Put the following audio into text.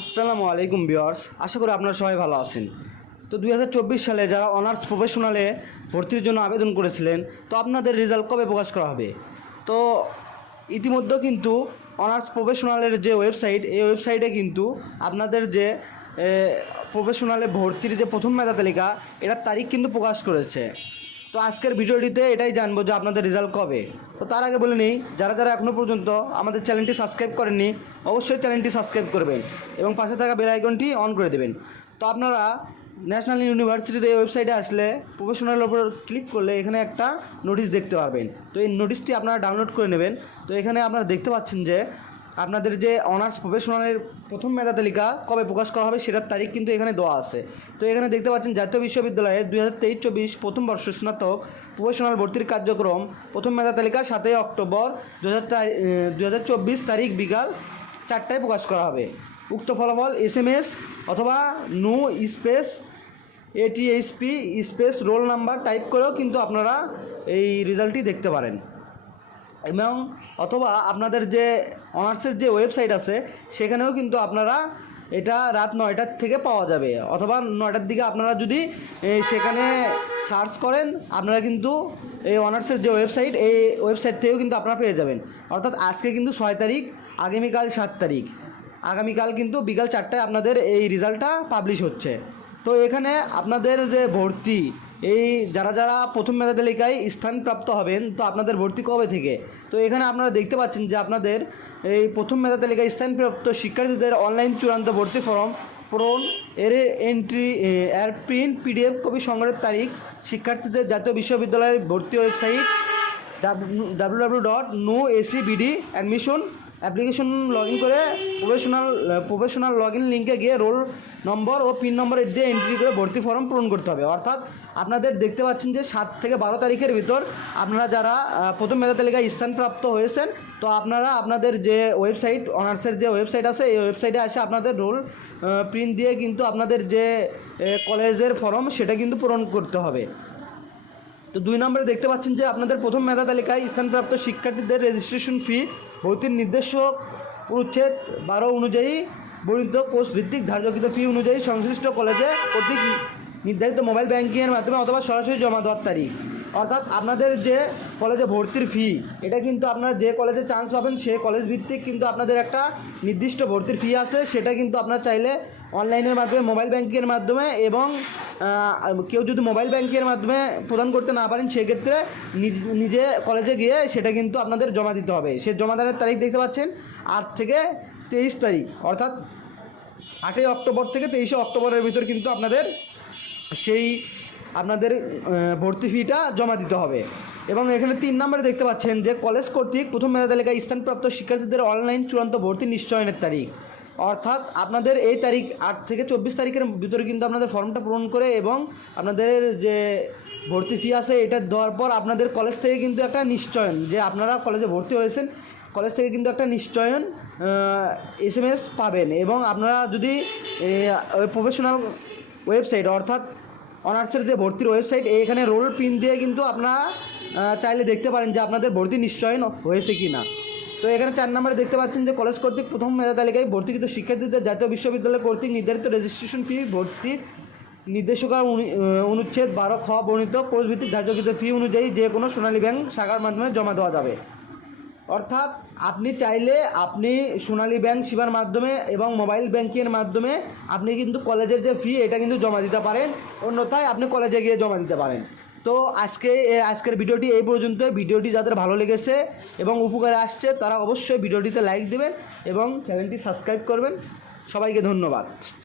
আসসালামু আলাইকুম বিয়ার্স আশা করি আপনারা সবাই ভালো আছেন। তো দুই হাজার চব্বিশ সালে যারা অনার্স প্রফেশনালে ভর্তির জন্য আবেদন করেছিলেন, তো আপনাদের রেজাল্ট কবে প্রকাশ করা হবে? তো ইতিমধ্যে কিন্তু অনার্স প্রফেশনালের যে ওয়েবসাইট, এই ওয়েবসাইটে কিন্তু আপনাদের যে প্রফেশনালে ভর্তির যে প্রথম মেধা তালিকা, এটার তারিখ কিন্তু প্রকাশ করেছে। তো আজকের ভিডিওটিতে এটাই জানব যে আপনাদের রেজাল্ট কবে। তো তার আগে বলে নিই, যারা যারা এখনও পর্যন্ত আমাদের চ্যানেলটি সাবস্ক্রাইব করেননি, অবশ্যই চ্যানেলটি সাবস্ক্রাইব করবেন এবং পাশে থাকা বেল আইকনটি অন করে দেবেন। তো আপনারা ন্যাশনাল ইউনিভার্সিটির এই ওয়েবসাইটে আসলে প্রফেশনাল ওপর ক্লিক করলে এখানে একটা নোটিশ দেখতে পারবেন। তো এই নোটিশটি আপনারা ডাউনলোড করে নেবেন। তো এখানে আপনারা দেখতে পাচ্ছেন যে আপনাদের যে অনার্স প্রফেশনালের প্রথম মেধা তালিকা কবে প্রকাশ করা হবে সেটার তারিখ কিন্তু এখানে দেওয়া আছে। তো এখানে দেখতে পাচ্ছেন জাতীয় বিশ্ববিদ্যালয়ের দুই হাজার তেইশ চব্বিশ প্রথম বর্ষ স্নাতক প্রফেশনাল ভর্তির কার্যক্রম প্রথম মেধা তালিকা সাতই অক্টোবর দু হাজার চব্বিশ তারিখ বিকাল চারটায় প্রকাশ করা হবে। উক্ত ফলাফল এস এম এস অথবা no space ATHP space roll number type করেও কিন্তু আপনারা এই রেজাল্টটি দেখতে পারেন। এবং অথবা আপনাদের যে অনার্সের যে ওয়েবসাইট আছে, সেখানেও কিন্তু আপনারা এটা রাত নয়টার থেকে পাওয়া যাবে। অথবা নয়টার দিকে আপনারা যদি সেখানে সার্চ করেন, আপনারা কিন্তু এই অনার্সের যে ওয়েবসাইট, এই ওয়েবসাইট থেকেও কিন্তু আপনারা পেয়ে যাবেন। অর্থাৎ আজকে কিন্তু ছয় তারিখ, আগামীকাল সাত তারিখ। আগামীকাল কিন্তু বিকাল চারটায় আপনাদের এই রেজাল্টটা পাবলিশ হচ্ছে। তো এখানে আপনাদের যে ভর্তি এই যারা যারা প্রথম মেধা তালিকায় স্থানপ্রাপ্ত হবেন, তো আপনাদের ভর্তি কবে থেকে? তো এখানে আপনারা দেখতে পাচ্ছেন যে আপনাদের এই প্রথম মেধা তালিকায় স্থানপ্রাপ্ত শিক্ষার্থীদের অনলাইন চূড়ান্ত ভর্তি ফর্ম পূরণ, এর এন্ট্রি এর প্রিন্ট পিডিএফ কপি সংগ্রহের তারিখ, শিক্ষার্থীদের জাতীয় বিশ্ববিদ্যালয়ের ভর্তি website W W dot NU AC BD admission application log in করে প্রফেশনাল প্রফেশনাল লগ ইন লিঙ্কে গিয়ে রোল নম্বর ও পিন নম্বর দিয়ে এন্ট্রি করে ভর্তি ফর্ম পূরণ করতে হবে। অর্থাৎ আপনাদের দেখতে পাচ্ছেন যে সাত থেকে বারো তারিখের ভিতর আপনারা যারা প্রথম মেধা তালিকায় স্থানপ্রাপ্ত হয়েছেন, তো আপনারা আপনাদের যে ওয়েবসাইট অনার্সের যে ওয়েবসাইট আছে, এই ওয়েবসাইটে এসে আপনাদের রোল প্রিন্ট দিয়ে কিন্তু আপনাদের যে কলেজের ফর্ম সেটা কিন্তু পূরণ করতে হবে। তো দুই নম্বরে দেখতে পাচ্ছেন যে আপনাদের প্রথম মেধা তালিকায় স্থানপ্রাপ্ত শিক্ষার্থীদের রেজিস্ট্রেশন ফি ভর্তির নির্দেশক অনুচ্ছেদ বারো অনুযায়ী বর্ণিত কোর্স ভিত্তিক ধার্যকৃত ফি অনুযায়ী সংশ্লিষ্ট কলেজে কর্তৃক নির্ধারিত মোবাইল ব্যাংকিংয়ের মাধ্যমে অথবা সরাসরি জমা দেওয়ার তারিখ। অর্থাৎ আপনাদের যে কলেজে ভর্তির ফি এটা কিন্তু আপনারা যে কলেজে চান্স পাবেন সে কলেজ ভিত্তিক কিন্তু আপনাদের একটা নির্দিষ্ট ভর্তির ফি আছে, সেটা কিন্তু আপনারা চাইলে অনলাইনের মাধ্যমে, মোবাইল ব্যাংকিংয়ের মাধ্যমে এবং কেউ যদি মোবাইল ব্যাংকের মাধ্যমে প্রদান করতে না পারেন, সেক্ষেত্রে নিজ- কলেজে গিয়ে সেটা কিন্তু আপনাদের জমা দিতে হবে। সে জমা জমাদানের তারিখ দেখতে পাচ্ছেন, আট থেকে তেইশ তারিখ, অর্থাৎ আটই অক্টোবর থেকে তেইশে অক্টোবরের ভিতর কিন্তু আপনাদের সেই, আপনাদের ভর্তি ফিটা জমা দিতে হবে। এবং এখানে তিন নম্বরে দেখতে পাচ্ছেন যে, কলেজ কর্তৃক প্রথম মেধা তালিকায় স্থানপ্রাপ্ত শিক্ষার্থীদের অনলাইন চূড়ান্ত ভর্তি নিশ্চয়নের তারিখ। অর্থাৎ আপনাদের এই তারিখ আট থেকে চব্বিশ তারিখের ভিতরে কিন্তু আপনাদের ফর্মটা পূরণ করে এবং আপনাদের যে ভর্তি ফি আছে এটা দেওয়ার পর আপনাদের কলেজ থেকে কিন্তু একটা নিশ্চয়ন, যে আপনারা কলেজে ভর্তি হয়েছেন কলেজ থেকে কিন্তু একটা নিশ্চয়ন এস এম এস পাবেন এবং আপনারা যদি প্রফেশনাল ওয়েবসাইট অর্থাৎ অনার্সের যে ভর্তির ওয়েবসাইট এখানে রোল পিন দিয়ে কিন্তু আপনারা চাইলে দেখতে পারেন যে আপনাদের ভর্তি নিশ্চয়ন হয়েছে কি না তো এখানে চার নম্বরে দেখতে পাচ্ছেন যে কলেজ কর্তৃক প্রথম মেধা তালিকায় ভর্তিকৃত শিক্ষার্থীদের জাতীয় বিশ্ববিদ্যালয় কর্তৃক নির্ধারিত রেজিস্ট্রেশন ফি ভর্তি নির্দেশিকা অনুচ্ছেদ বারো খ বর্ণিত কোর্স ভিত্তিক ধার্যকৃত ফি অনুযায়ী যে কোনো সোনালী ব্যাংক শাখার মাধ্যমে জমা দেওয়া যাবে। অর্থাৎ আপনি চাইলে আপনি সোনালী ব্যাংক সেবার মাধ্যমে এবং মোবাইল ব্যাংকের মাধ্যমে আপনি কিন্তু কলেজের যে ফি এটা কিন্তু জমা দিতে পারেন। অন্যথায় আপনি কলেজে গিয়ে জমা দিতে পারেন। তো আজকে আজকের ভিডিওটি এই পর্যন্ত ভিডিওটি যাদের ভালো লেগেছে এবং উপকারে আসছে, তারা অবশ্যই ভিডিওটিতে লাইক দেবেন এবং চ্যানেলটি সাবস্ক্রাইব করবেন। সবাইকে ধন্যবাদ।